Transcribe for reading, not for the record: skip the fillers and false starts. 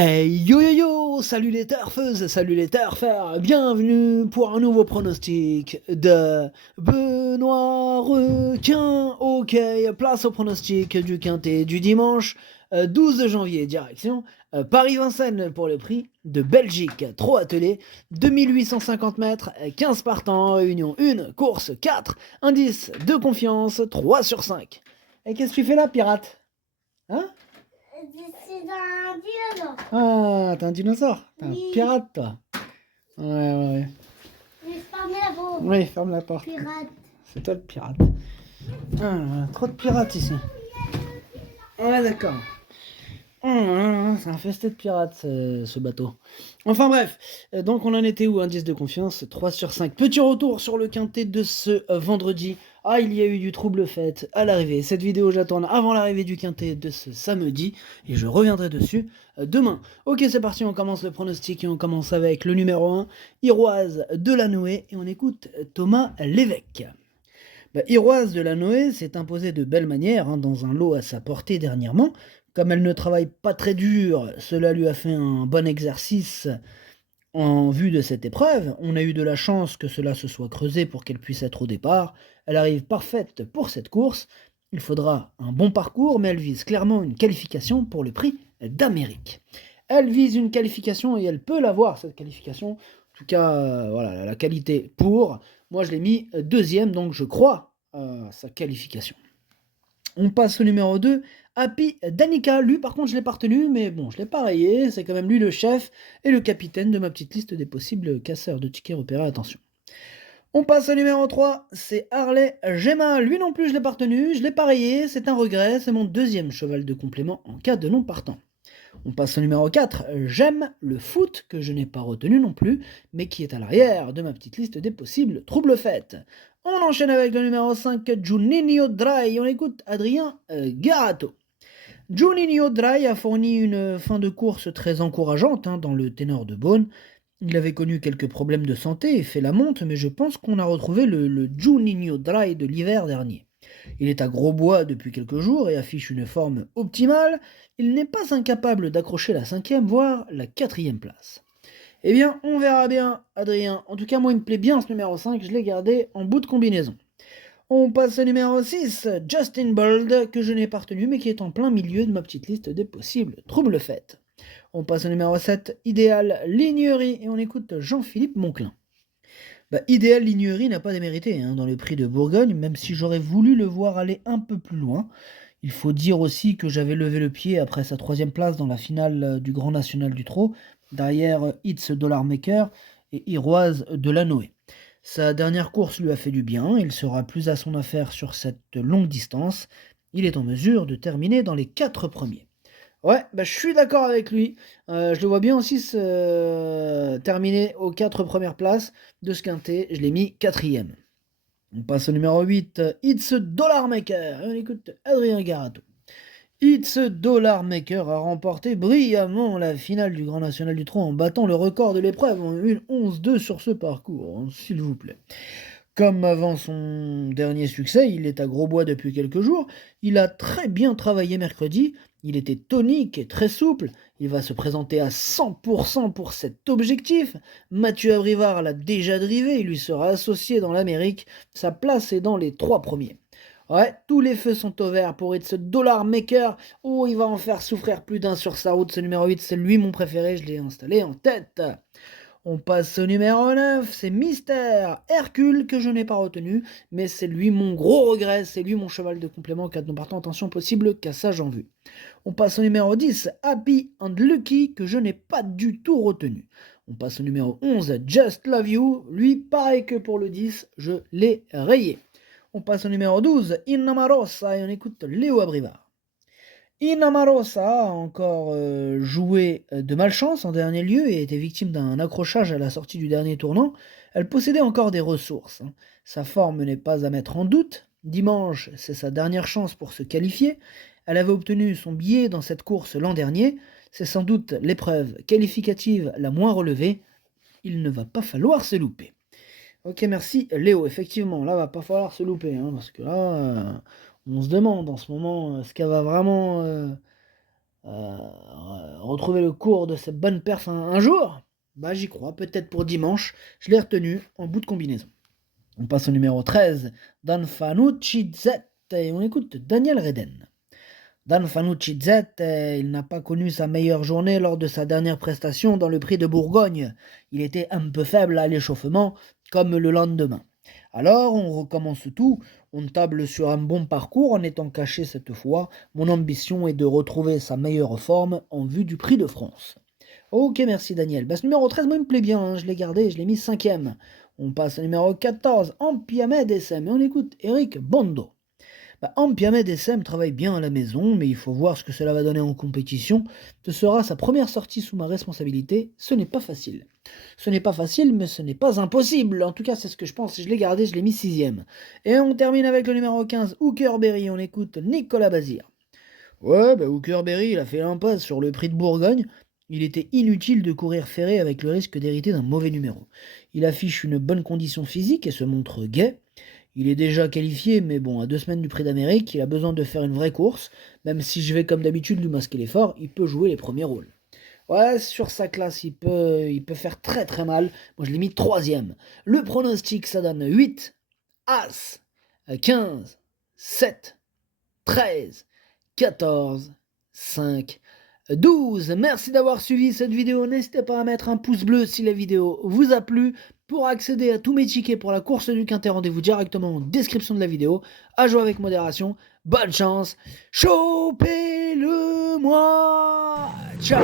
Hey yo yo yo, salut les turfeuses, salut les turfers, bienvenue pour un nouveau pronostic de Benoît Requin. Ok, place au pronostic du quintet du dimanche 12 janvier, direction Paris-Vincennes pour le prix de Belgique. Trop attelé, 2850 mètres, 15 partants, réunion 1, course 4, indice de confiance 3 sur 5. Et qu'est-ce que tu fais là, pirate? Hein? C'est un dinosaure. Ah, t'es un dinosaure? T'es un Oui. pirate, toi? Ouais. Mais fermez la porte. Oui, ferme la porte. Pirate. C'est toi le pirate. Ah, trop de pirates ici. Ouais, d'accord. C'est un festin de pirates, ce bateau. Enfin bref, donc on en était où? Indice de confiance, 3 sur 5. Petit retour sur le quintet de ce vendredi. Ah, il y a eu du trouble fait à l'arrivée. Cette vidéo, j'attends avant l'arrivée du quintet de ce samedi. Et je reviendrai dessus demain. Ok, c'est parti, on commence le pronostic. Et on commence avec le numéro 1, Iroise de la Noé. Et on écoute Thomas Lévesque. Iroise de la Noé s'est imposée de belle manière dans un lot à sa portée dernièrement. Comme elle ne travaille pas très dur, cela lui a fait un bon exercice en vue de cette épreuve. On a eu de la chance que cela se soit creusé pour qu'elle puisse être au départ. Elle arrive parfaite pour cette course. Il faudra un bon parcours, mais elle vise clairement une qualification pour le prix d'Amérique. Elle vise une qualification et elle peut l'avoir, cette qualification. En tout cas, voilà, la qualité pour. Moi, je l'ai mis deuxième, donc je crois à sa qualification. On passe au numéro 2, Happy Danica. Lui, par contre, je l'ai pas retenu, mais bon, je l'ai pas rayé. C'est quand même lui le chef et le capitaine de ma petite liste des possibles casseurs de tickets repérés. Attention. On passe au numéro 3, c'est Harley Gemma. Lui non plus, je l'ai pas retenu, je l'ai pas rayé. C'est un regret, c'est mon deuxième cheval de complément en cas de non partant. On passe au numéro 4, j'aime le foot, que je n'ai pas retenu non plus, mais qui est à l'arrière de ma petite liste des possibles troubles fêtes. On enchaîne avec le numéro 5, Juninho Dry. On écoute Adrien Garato. Juninho Dry a fourni une fin de course très encourageante dans le ténor de Beaune. Il avait connu quelques problèmes de santé et fait la monte, mais je pense qu'on a retrouvé le Juninho Dry de l'hiver dernier. Il est à gros bois depuis quelques jours et affiche une forme optimale. Il n'est pas incapable d'accrocher la 5e, voire la 4e place. Eh bien, on verra bien, Adrien. En tout cas, moi, il me plaît bien ce numéro 5, je l'ai gardé en bout de combinaison. On passe au numéro 6, Justin Bold, que je n'ai pas retenu, mais qui est en plein milieu de ma petite liste des possibles troubles fêtes. On passe au numéro 7, Idéal Lignerie, et on écoute Jean-Philippe Monclin. Idéal Lignerie n'a pas démérité dans le prix de Bourgogne, même si j'aurais voulu le voir aller un peu plus loin. Il faut dire aussi que j'avais levé le pied après sa 3e place dans la finale du Grand National du Trot, derrière It's Dollar Maker et Iroise de la Noé. Sa dernière course lui a fait du bien, il sera plus à son affaire sur cette longue distance. Il est en mesure de terminer dans les 4 premiers. Ouais, je suis d'accord avec lui. Je le vois bien aussi terminer aux 4 premières places de ce quintet. Je l'ai mis 4e. On passe au numéro 8, It's Dollar Maker. Et on écoute Adrien Garato. It's Dollar Maker a remporté brillamment la finale du Grand National du Trot en battant le record de l'épreuve en une 11-2 sur ce parcours, s'il vous plaît. Comme avant son dernier succès, il est à gros bois depuis quelques jours. Il a très bien travaillé mercredi. Il était tonique et très souple. Il va se présenter à 100% pour cet objectif. Mathieu Abrivard l'a déjà drivé. Il lui sera associé dans l'Amérique. Sa place est dans les 3 premiers. Ouais, tous les feux sont au vert pour It's Dollar Maker. Oh, il va en faire souffrir plus d'un sur sa route. Ce numéro 8, c'est lui mon préféré. Je l'ai installé en tête. On passe au numéro 9, c'est Mystère Hercule que je n'ai pas retenu, mais c'est lui mon gros regret, c'est lui mon cheval de complément, cas de non partant, attention possible, cassage en vue. On passe au numéro 10, Happy and Lucky, que je n'ai pas du tout retenu. On passe au numéro 11, Just Love You, lui pareil que pour le 10, je l'ai rayé. On passe au numéro 12, Innamarosa, et on écoute Léo Abrivard. Inamarosa a encore joué de malchance en dernier lieu et était victime d'un accrochage à la sortie du dernier tournant. Elle possédait encore des ressources. Sa forme n'est pas à mettre en doute. Dimanche, c'est sa dernière chance pour se qualifier. Elle avait obtenu son billet dans cette course l'an dernier. C'est sans doute l'épreuve qualificative la moins relevée. Il ne va pas falloir se louper. Ok, merci Léo. Effectivement, là, va pas falloir se louper, parce que là, on se demande en ce moment ce qu'elle va vraiment retrouver le cours de cette bonne perf un jour? Bah j'y crois, peut-être pour dimanche. Je l'ai retenu en bout de combinaison. On passe au numéro 13, Dan Fanucci Z, et on écoute Daniel Reden. Dan Fanucci Z, il n'a pas connu sa meilleure journée lors de sa dernière prestation dans le prix de Bourgogne. Il était un peu faible à l'échauffement, comme le lendemain. Alors on recommence tout, on table sur un bon parcours en étant caché cette fois. Mon ambition est de retrouver sa meilleure forme en vue du prix de France. Ok, merci Daniel. Bah, ce numéro 13, moi, il me plaît bien, hein. Je l'ai gardé, je l'ai mis 5e. On passe au numéro 14, Ampiamed SM, et on écoute Eric Bondo. Bah, Ampiamed SM travaille bien à la maison, mais il faut voir ce que cela va donner en compétition. Ce sera sa première sortie sous ma responsabilité. Ce n'est pas facile. Ce n'est pas facile, mais ce n'est pas impossible. En tout cas, c'est ce que je pense. Je l'ai gardé, je l'ai mis 6e. Et on termine avec le numéro 15, Hooker Berry. On écoute Nicolas Bazir. Ouais, bah Hooker Berry, il a fait l'impasse sur le prix de Bourgogne. Il était inutile de courir ferré avec le risque d'hériter d'un mauvais numéro. Il affiche une bonne condition physique et se montre gai. Il est déjà qualifié, mais bon, à 2 semaines du Prix d'Amérique, il a besoin de faire une vraie course. Même si je vais comme d'habitude lui masquer l'effort, il peut jouer les premiers rôles. Ouais, sur sa classe, il peut faire très très mal. Moi, je l'ai mis 3e. Le pronostic, ça donne 8, As, 15, 7, 13, 14, 5, 12. Merci d'avoir suivi cette vidéo. N'hésitez pas à mettre un pouce bleu si la vidéo vous a plu. Pour accéder à tous mes tickets pour la course du Quintet, rendez-vous directement en description de la vidéo. À jouer avec modération. Bonne chance. Chopez-le moi. Ciao.